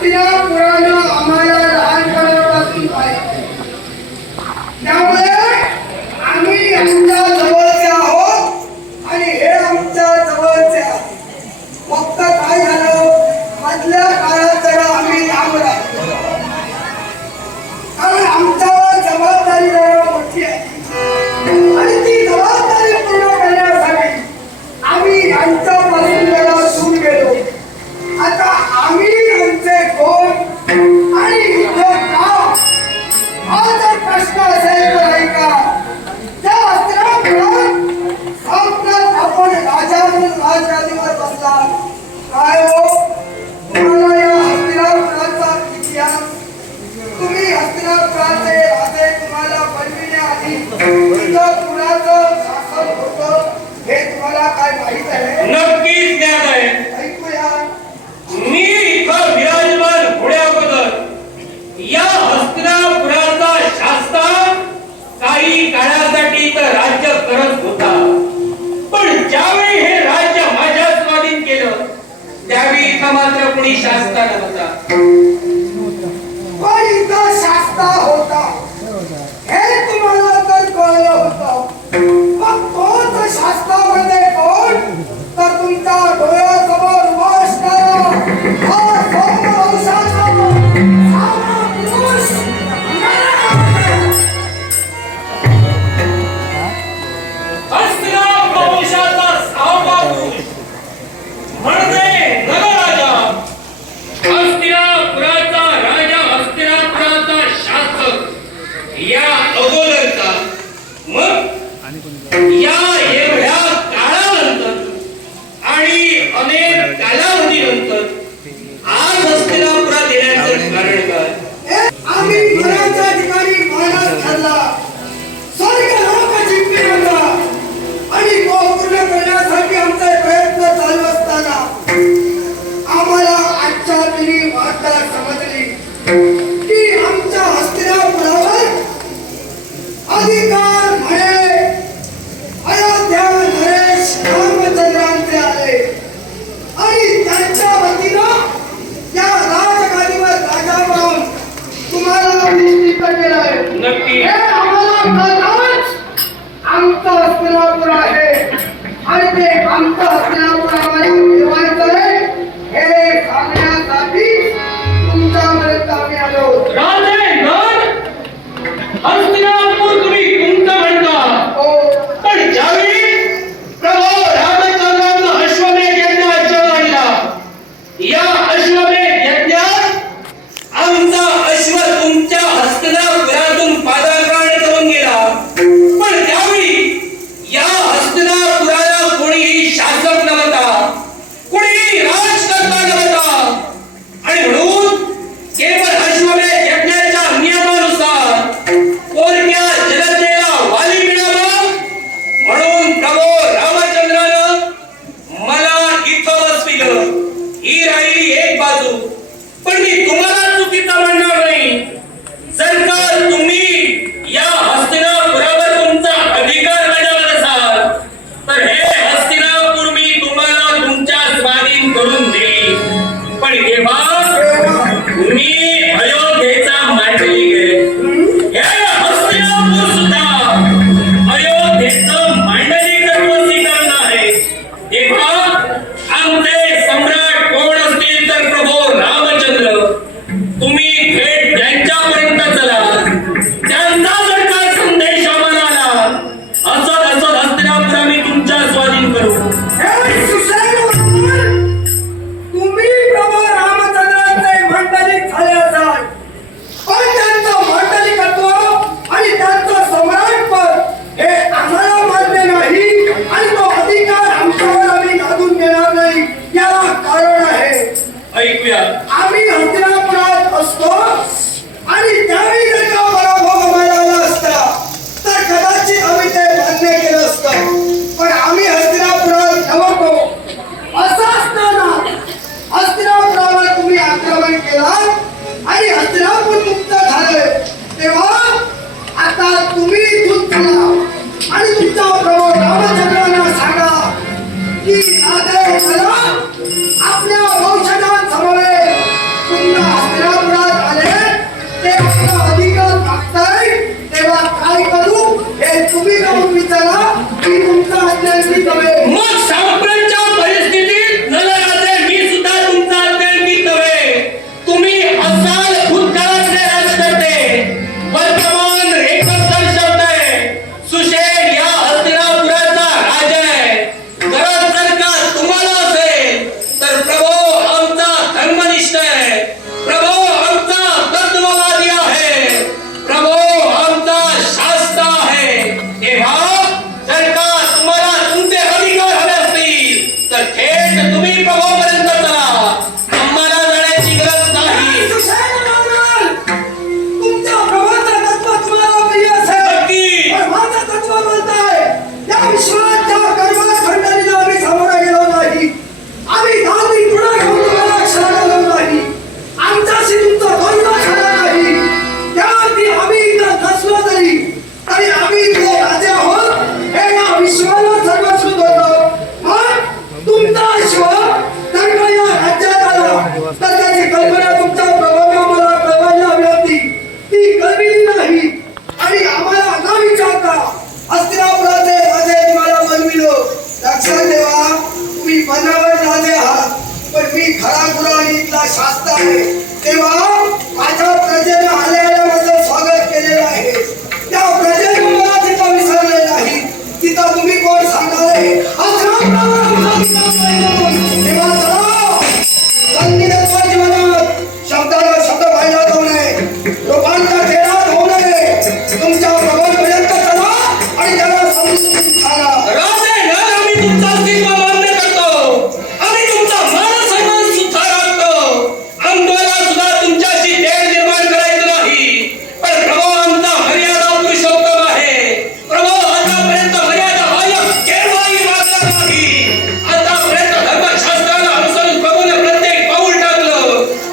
हस्तिनापुरानं आम्हाला लहानपणापासून पाहिजे, त्यामुळे आम्ही आमच्या जवळचे आहोत आणि हे आमच्या जवळचे आहेत. फक्त काय झालं, मधल्या काळात जरा आम्ही लांब राहिलो, कारण आमच्यावर जबाबदारी जरा मोठी आहे आणि ती जबाबदारी पूर्ण करण्यासाठी आम्ही यांच्यापासून जरा दूर गेलो. आता आम्ही यांचे कोण आणि इथं का, हा जर प्रश्न असेल तर ऐका. त्या हस्तिनापुरात साक्षात आपण राजा म्हणून राजगादीवर बसला. काय हो, तुम्हाला या हस्तिनापुराचा इतिहास, तुम्ही हस्तिनापुराचे राजे तुम्हाला बनविण्याआधी इथं कुणाचं शासन होतं हे तुम्हाला काय माहित आहे? नक्कीच ज्ञात आहे. ऐकूया. मी इथं विराजमान होण्याबद्दल या हस्तिनापुराचा शास्ता काही काळासाठी तर राज्य करत होता, पण ज्यावेळी हे राज्य माझ्या स्वाधीन केलं त्यावेळी इथं मात्र कोणी शास्ता नव्हता. पण इथं शास्ता होता हे तुम्हाला तर कळलं होतं, पण तोच शास्त्रामध्ये कोण, तर तुमच्या डोळ्यासमोर उभा असणारा हा सोमवंशाचा सावळा पुरुष हस्तिनापुर वंशाचा सावळा पुरुष म्हणजे नळराजा, हस्तिनापुराचा राजा, हस्तिनापुराचा शासक या अगोदरचा. मग या एवढ्या काळानंतर आणि अनेक कालावधीनंतर आज हस्तिनापुरात येण्याचं कारण काय? आम्ही बऱ्याच ठिकाणी मानस ठरला, स्वर्ग लोक जिंकले होता आणि तो पूर्ण करण्यासाठी आमचे प्रयत्न चालू असताना आम्हाला आजच्या दिनी वार्ता समजली की आमच्या हस्तिनापुरावर अधिकार म्हणे अयोध्या नरेश रामचंद्रांचे आले आणि त्यांच्या वतीनं या राजगादीवर राजा म्हणून तुम्हाला निश्चित केलंय. नक्की हे आम्हाला कळलंच आमचं हस्तिनापुर आहे आणि ते आमचं हस्तिनापुर आम्हाला मिळवायचं आहे हे सांगण्यासाठी तुमच्यापर्यंत आम्ही आलो. राजे नर, हस्तिनापुर तुम्ही तुमचं म्हणता, हो, पण ज्यावेळी प्रभू रामचंद्रांना अश्वमेध यज्ञाचा आणला, या अश्वमेध यज्ञात आमचा अश्व तुमच्या हस्तिनापुरातून पादाक्रांत करून गेला, पण त्यावेळी या हस्तिनापुराला कोणीही शासक नव्हता, कोणीही राजकर्ता नव्हता आणि म्हणून केवळ अश्वमेध यज्ञाच्या नियमानुसार पोरक्या जनतेला वाली मिळावा म्हणून प्रभू रामचंद्रानं मला इथं बसविलं. ही राहिली एक बाजू, पण मी तुम्हाला चुकीचा म्हणणार नाही. जर का तुम्ही या हस्तिनापुरावर तुमचा अधिकार बजावत असाल तर हे हस्तिनापुर मी तुम्हाला तुमच्या स्वाधीन करून देईन. पण जेव्हा मी अयोध्येचा मांडली गेले, हे हस्तिनापुर सुद्धा अयोध्येचं मांडलिकत्व स्वीकारणार आहे. तेव्हा आमचे सम्राट कोण असतील तर प्रभू रामचंद्र. तुम्ही थेट त्यांच्यापर्यंत चला, त्यांचा जर काय संदेश आम्हाला आला, असत हस्तिनापुर आम्ही तुमच्या स्वाधीन करू. हे सुसैन तुम्ही प्रभू रामचंद्रांचे मंडलिक झाले तुम्ही जाऊन विचारा की तुमचा अज्ञान किती नव्हे. मग सांप्रतच्या परिस्थितीत नलराजे मी सुद्धा तुमचा अत्यंत नव्हे. तुम्ही असाल भूतकाळातले राजकर्ते. वर्तमान एकच दर्शवतंय. सुशेण या हस्तिनापुराचा राजा आहे. गरज जर का तुम्हाला असेल तर प्रभो आमचा धर्मनिष्ठ आहे. प्रभो आमचा तत्ववादी आहे. प्रभो आमचा शास्त्र आहे. तेव्हा जर का तुम्हाला तुमचे अधिकार हवे असतील तर थेट तुम्ही प्रभोपर्यंत चला. आम्हाला जाण्याची गरज नाही. तुमच्या प्रभाचं तत्व तुम्हाला प्रिय असेल. नक्की. पण माझं तत्व बोलतंय या विश्वाच्या कर्मखंडणीला आम्ही सामोरं गेलो नाही. आम्ही गांधी पुढे घेऊन तुम्हाला शरण नाही. आमच्याशी तुमचा द्वंद्व झाला नाही. त्यावरती आम्ही इथं नसलो तरी आम्ही इथले राजे आहोत हे या विश्वाला सर्वस्वी होतं. पण तुमचा विश्व जर का या राज्यात आला तर त्याची कल्पना तुमच्या प्रभावाला मला कळवायला हवी होती. ती कळविली नाही आणि आम्हाला न विचारता हस्तिनापुराचे राजे तुम्हाला बनविलो. लक्षात ठेवा तुम्ही बनावट राजे आहात पण मी खरा गुरु आणि इथला शास्त्र आहे. तेव्हा माझ्या प्रजेने आलेल्या माझं स्वागत केलेलं आहे. त्या प्रजेने मला तिथं विसरले नाही. तिथं तुम्ही कोण सांगणार आहे? तेव्हा चला संधी देवाची मनात शब्दाला शब्द व्हायला जाऊ नये. लोकांच्या खेळात होऊ नये. तुमच्या प्रभावापर्यंत चला आणि त्याला समजून सांगा. राजे नर आम्ही तुमचा अस्तित्व मान्य करतो. आम्ही तुमचा मान सन्मान सुद्धा राखतो. आम्हाला सुद्धा तुमच्याशी तेढ निर्माण करायचं नाही. पण प्रभो आमचा मर्यादा पुरुषोत्तम आहे. प्रभो आतापर्यंत मर्यादा बाह्य केव्हाही मागला नाही. आतापर्यंत धर्मशास्त्राला अनुसरून प्रभूने प्रत्येक पाऊल टाकलं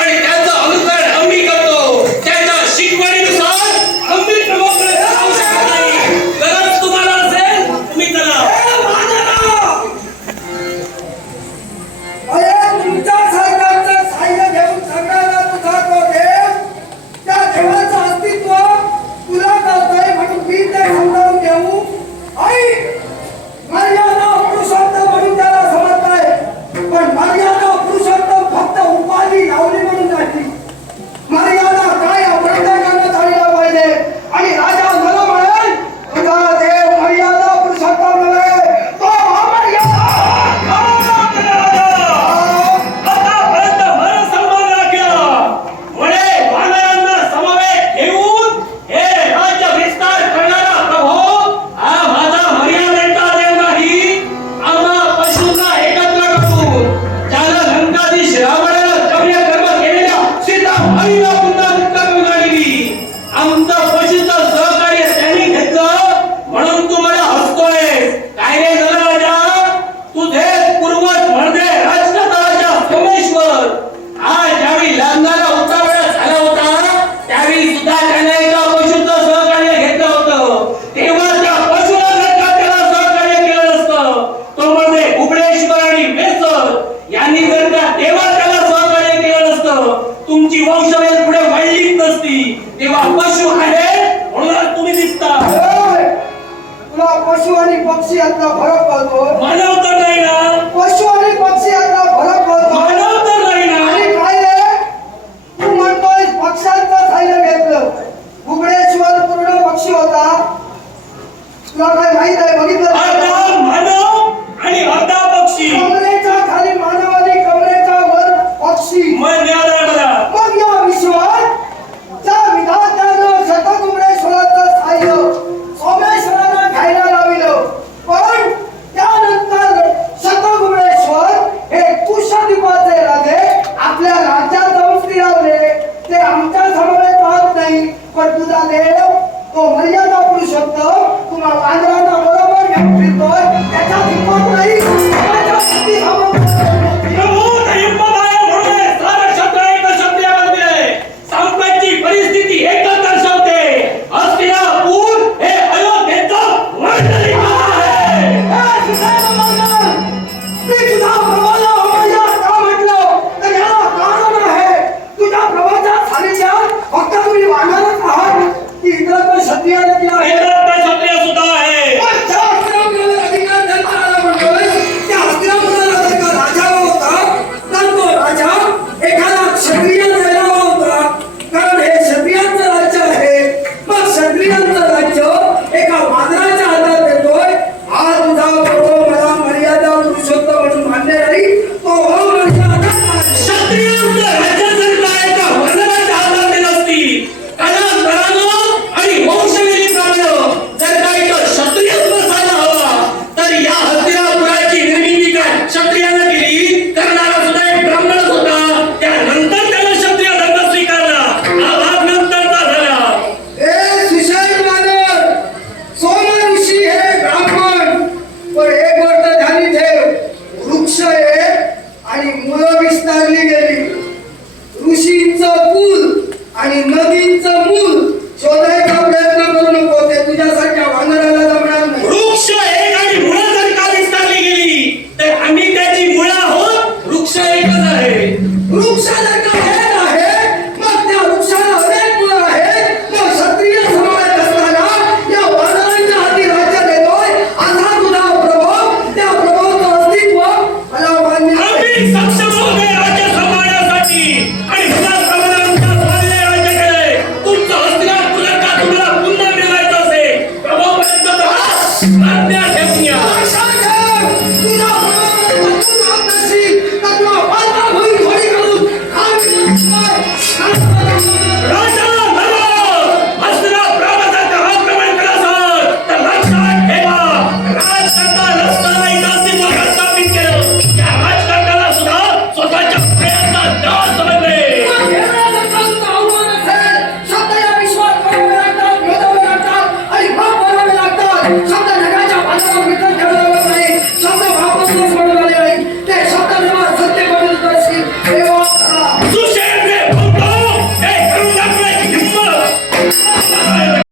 आणि त्याचं अनुसरण आम्ही करतो. त्याच्या शिकवणीनुसार आम्ही प्रभूकडे जाऊ शकत नाही. गरज तुम्हाला असेल तुम्ही चला. अरे तुमच्या सरकारचं साह्य घेऊन सगळ्यांना तुझा तो देव त्या देवाचं अस्तित्व तुला कळतंय म्हणून मी ते समजावून घेऊ. आई मर्यादा पुरुषोत्तम म्हणून त्याला समजताय पण मर्यादा पुरुषोत्तम फक्त उपाधी लावली म्हणून नाही. मर्यादा काय प्रत्येकानं जाणला पाहिजे. आणि राजा मला म्हणेल तुझा देव मर्यादा पुरुषोत्तम नव्हे तो अमर्यादा. आतापर्यंत मन सन्मान राखला. म्हणे वानरांना समवेत घेऊन हे राज्य विस्तार करणारा प्रभो हा माझा मर्यादेचा देव नाही. आम्हा पशूंना एकत्र करून ज्याला लंकाधीश रावणाला चौर्य कर्म केलेल्या सीतामाईला पुन्हा मुक्त करून आणली. आमचं पशूचं सहकार्य त्यांनी घेतलं म्हणून तू मला हसतोय. काय रे नलराजा तुझे पूर्वज म्हणजे राजकर्ताच्या सोमेश्वर हा ज्यावेळी लग्नाला उतावळा झाला होता त्यावेळी सुद्धा त्याने एका पशूचं सहकार्य घेतलं होतं. तेव्हा त्या पशुला जर का त्याला सहकार्य केलं नसतं तो म्हणजे भुबळेश्वर आणि वेसर यांनी जर का देवा त्याला सहकार्य केलं नसतं तुमची वंशवेल पुढे वाढलीच नसती. तेव्हा पशु आहे म्हणून तुम्ही दिसता. तुला पशु आणि पक्षी यातला फरक कळतो. मानव तर नाही ना. पशु आणि पक्षी यातला फरक कळतो. मानव तर नाही ना. आणि काय रे तू म्हणतोय पक्ष्यांचं साह्य घेतलं. भुबळेश्वर पूर्ण पक्षी होता. तुला काय माहित आहे बघितलं अर्धा मानव आणि अर्धा पक्षी. कमरेच्या खाली मानव आणि कमरेच्या वर पक्षी. मन मिळालं मला. मग या विश्वात त्या विधात्यानं शतकुंभेश्वराचं साह्य सोमेश्वरानं घ्यायला लाविलं. पण त्यानंतर शतकुंभेश्वर हे कुशद्वीपाचे राजे आपल्या राज्यात जाऊन स्थिरावले. ते आमच्या समवेत राहत नाही. पण तुझा देव तो मर्यादा पुरुषोत्तम तुम्हा वानरांना बरोबर घेऊन फिरतोय. त्याच्या हिंमत नाही. त्याच्या किती प्रभू ते हिंमत आहे म्हणून सारे शब्द एकच शब्द बनले. सांप्रतची परिस्थिती एकच दर्शवते. हस्तिनापूर हे अयोध्येचं मांडलिक आहे. मी तुझा प्रभाला अमर्याद का म्हटलं तर याला कारण आहे. तुझ्या प्रभाच्या सानिध्यात फक्त तुम्ही वानरच आहात की इतर क्षत्रिय देखील आहेत. इतर क्षत्रिय सुद्धा आहे. नदींचं पूल आणि नदींचं मूल शोधायचा प्रयत्न करू नको. ते तुझ्यासारख्या वानराला जमणार नाही. वृक्ष एक आणि मुळं जर का विस्तारली गेली तर आम्ही त्याची मुळं आहोत. वृक्ष एकच आहे. वृक्ष जर का एक आहे मग त्या वृक्षाला अनेक मुळं आहेत. मग क्षत्रिय समाज असताना या वानरांच्या हाती राज्य देतोय असा तुझा प्रभाव, त्या प्रभावाचं अस्तित्व मला मान्य आहे. आम्ही सक्षम होऊ नये राज्य सांभाळण्यासाठी आणि त्याचप्रमाणे आमच्या स्वाधीन राज्य केलंय. तुमचं हस्तिनापुर जर का तुम्हाला पुन्हा मिळवायचं असेल प्रभावपर्यंत तर आज्ञा ठेवून या. लक्षात ठेव, तुझा प्रभाव बदलून राहत नसेल तर तुला बारबा भोई घोडी करून राजा हस्तिनापुरावर जर का आक्रमण करत असाल तर लक्षात ठेवा, राजकर्ता नसताना इतिहासी मोठं स्थापित केलं. त्या राजकर्त्याला सुद्धा स्वतःच्या प्रयत्नात दास समजले. शब्द जगाच्या पाठीवर